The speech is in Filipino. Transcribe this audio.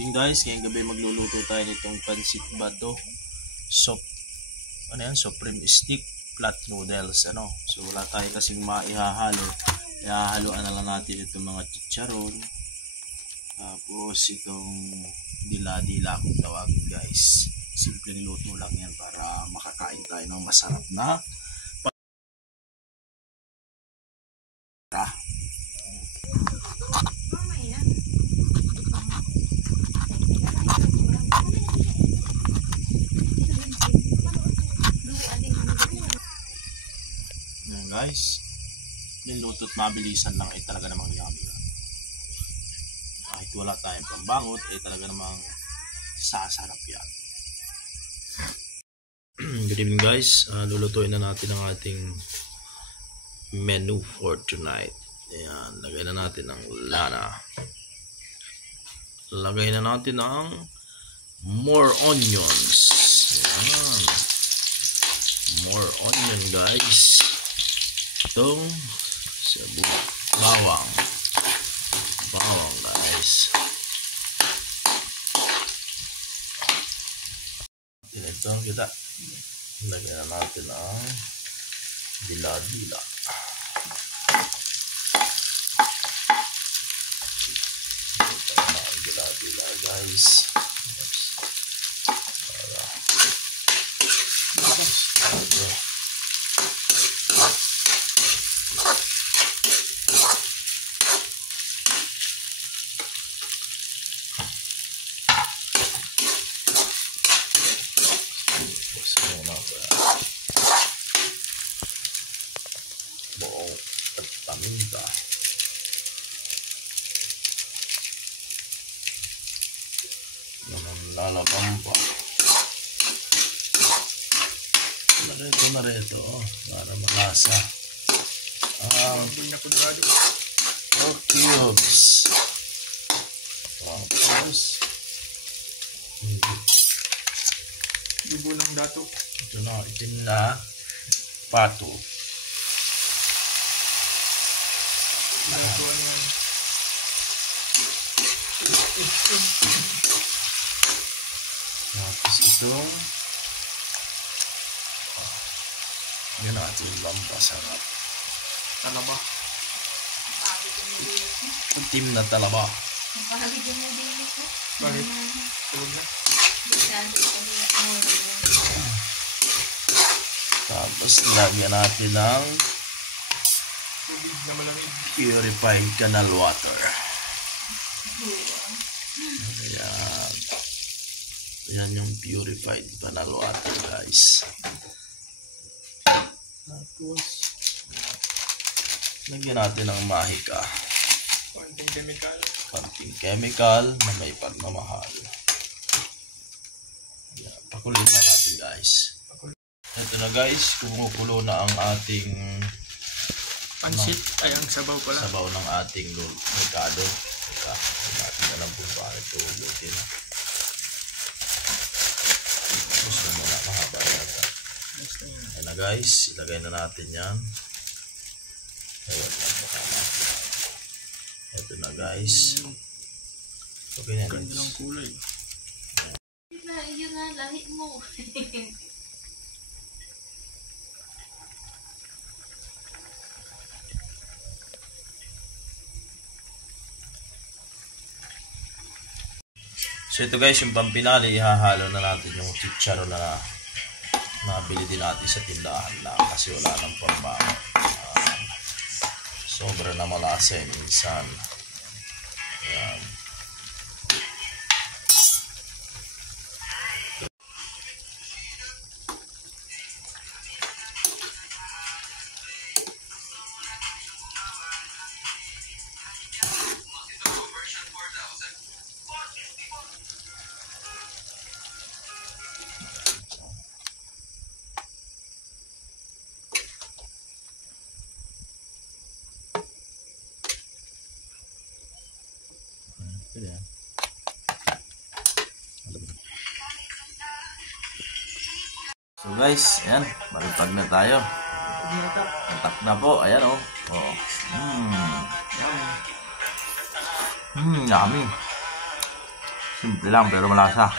evening guys, ngayong gabi magluluto tayo nitong pancit bato supreme stick flat noodles So wala tayo kasing maihahalo, ihahaluan na lang natin itong mga chicharon, tapos itong dila-dila kung tawagin guys. Simpleng luto lang yan para makakain tayo ng masarap na guys. Niluto't mabilisan lang ay talaga namang yummy. Kahit wala tayong pambangot ay talaga namang sasarap yan. Good evening guys. Lulutuin na natin ang ating menu for tonight. Ayan, lagay na natin ang lana. Lagay na natin ang more onions. Ayan. More onion guys. Itong bawang guys. Ito kita lagyan natin ang dila-dila. Ito na ang dila-dila guys. Buong at paminta. Lalapang pa. Narito para malasa ang cubes. Tapos dubo ng dato. Ito na itim na pato. Datuan yan. Tapos itong yun natin pampasarap. Talaba. Itim na talaba. Bakit? Tulog na. Tapos lagyan natin ng Tubig na malamig. purified canal water. Ayan. Ayan yung purified canal water guys. Tapos lagyan natin ng mahika. Konting chemical na may pagmamahal. Ayan. Pakuloyin na natin guys. Ito na guys, kumukulo na ang ating pansit ay ang sabaw pala. Sabaw ng ating merkado. Teka, natin na lang kung bakit ito ulutin. Gusto mo na mahaba yata. Ayan na guys, ilagay na natin yan. Ayun, ito na guys. Okay na ganda ng kulay. Yun na, lahit mo. So ito guys, yung pampinali, ihahalo na natin yung chicharon na nabili din natin sa tindahan na kasi wala nang pambango. Sobra na malasa yun minsan. Ayan. So guys, ayan, balipag na tayo. Matak na po, ayan o. Yummy. Simple lang pero malasa.